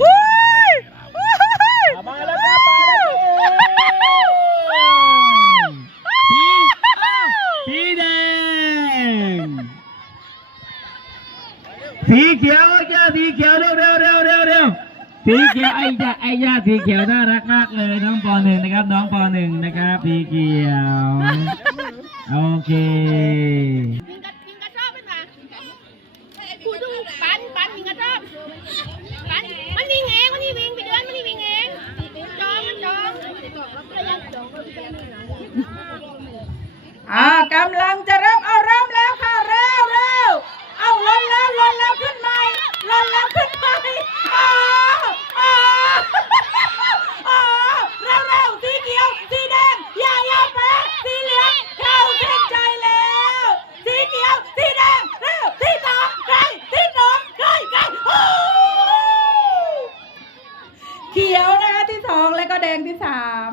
วุ้ยวุ้ยมาแล้วครับมาแล้วสีสีแดงสีเขียวจ้าสีเขียวเร็วเร็วเร็วเร็วเร็วสีเขียวไอ้จ้าไอ้ย่าสีเขียวน่ารักมากเลยน้องปอหนึ่งนะครับ น้องปอหนึ่งนะครับสีเขียวโอเค ยิงกระยิงกระชอบเป็นมากูดูปันปันยิงกระชอบปันมันวิ่งเองมันนี่วิ่งไปเดือนมันนี่วิ่งเองจองมันจอง อ่ากำลังจะเริ่มเอาเริ่มแล้วค่ะเร็วเร็วเอาลงแล้วลงแล้วขึ้นใหม่ลงแล้วขึ้นใหม่อ้าวอ้าวอ้าวเร็วเร็วสีเขียวสีแดงอย่าอย่าแพ้สีเหลืองเข้าเส้นใจแล้ว สีเขียวสีแดงเร็วสีสองใครสีสองใครใครโอ้ เขียวนะคะที่สองแล้วก็แดงที่สาม